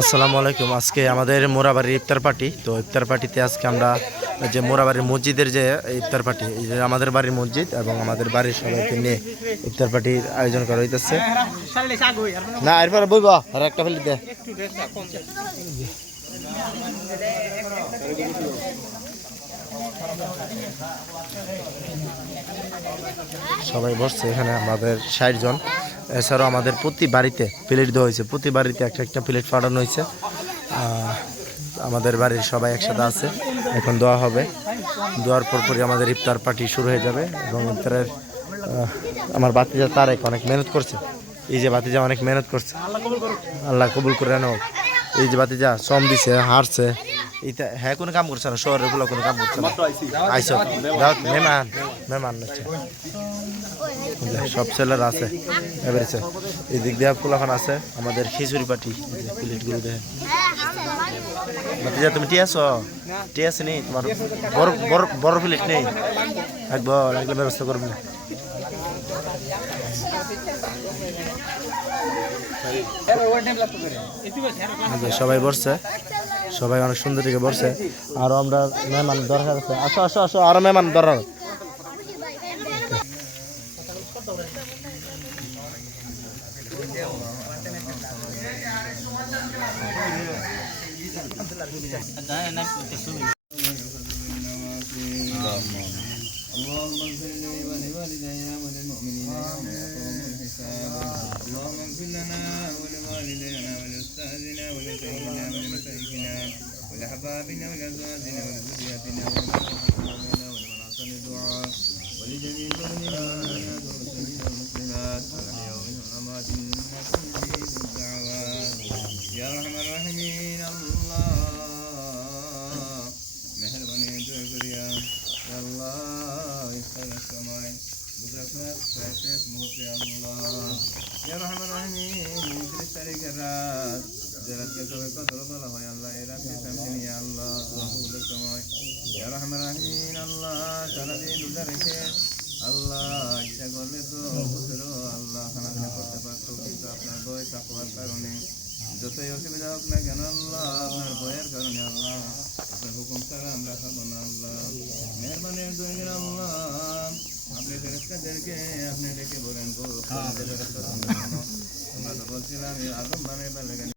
আসসালামু আলাইকুম। আজকে আমাদের মোরাবাড়ির ইফতার পার্টি। তো ইফতার পার্টিতে আজকে আমরা যে মোরাবাড়ির মসজিদের যে ইফতার পার্টি, এই যে আমাদের বাড়ির মসজিদ এবং আমাদের বাড়ির সবাইকে নিয়ে ইফতার পার্টির আয়োজন করা হইতেছে। না এরপরে বইব আর একটা ফেলে দে। সবাই বসছে এখানে, আমাদের 60 জন। এছাড়াও আমাদের প্রতি বাড়িতে প্লেট দেওয়া হয়েছে, প্রতি বাড়িতে একটা একটা প্লেট ফাটানো হয়েছে। আমাদের বাড়ির সবাই একসাথে আছে, এখন দোয়া হবে। দোয়ার পরপরই আমাদের ইফতার পার্টি শুরু হয়ে যাবে। এবং ইফতারের আমার বাতিজা তারেক অনেক মেহনত করছে। এই যে বাতিজা অনেক মেহনত করছে, আল্লাহ কবুল করে নাও। এই যে বাতিজা শ্রম দিছে, হারছে, এইটা হ্যাঁ কোনো কাম করছে না, শহরের গুলো কোনো কাম করছে না। আইসো দাওয়াত মেহমান মেহমান আচ্ছা, সব ছেলেরা আছে এবারেছে। এই দিক দিয়ে ফুলাফান আছে আমাদের খিচুড়ি পাটি, প্লেটগুলো দেখে। ভাতিজা তুমি টি আছো? টি আছে নি তোমার? বড় বড় বড় প্লেট নেই? একবার একলা ব্যবস্থা করবো না। সবাই বসছে, সবাই অনেক সুন্দর দিকে বসছে। আরো আমরা মেহমান দরকার আছে, আসো আসো আসো, আরো মেহমান দরকার। اللهم اغفر لي ولوالدي وللمؤمنين يوم يقوم الحساب. اللهم اغفر لنا ولوالدينا ولأستاذنا ولشيخنا ولمشايخنا ولأحبابنا ولأزواجنا ولذرياتنا ولمن أحسن الدعاء ولجميع المؤمنين والمسلمين والمسلمات الأحياء منهم والأموات إنك مجيب الدعوات يا أرحم الراحمين. الله مهرباني يا الله يسأل السماء بزكاة فاشت موت الله يا رحمن الرحيم. يدرس طريق الراس جلت كتب قدر الله يا الله إراك سمعني يا الله تقول السماء يا رحمن الرحيم. الله تعالى دين ذلك الله يشغل তো খুশরো আল্লাহ খানা করতে পারতো, কিন্তু আপনার ভয় তাকওয়ার কারণে যতই অসুবিধা হোক না কেন আল্লাহ আপনার ভয়ের কারণে আল্লাহ আপনার হুকুম ছাড়া আমরা খাবো না। আল্লাহ মেহরবানি করে আল্লাহ আপনি ফেরেশতাদেরকে আপনি ডেকে বলেন আমরা তো বলছিলাম আদম বানাইবার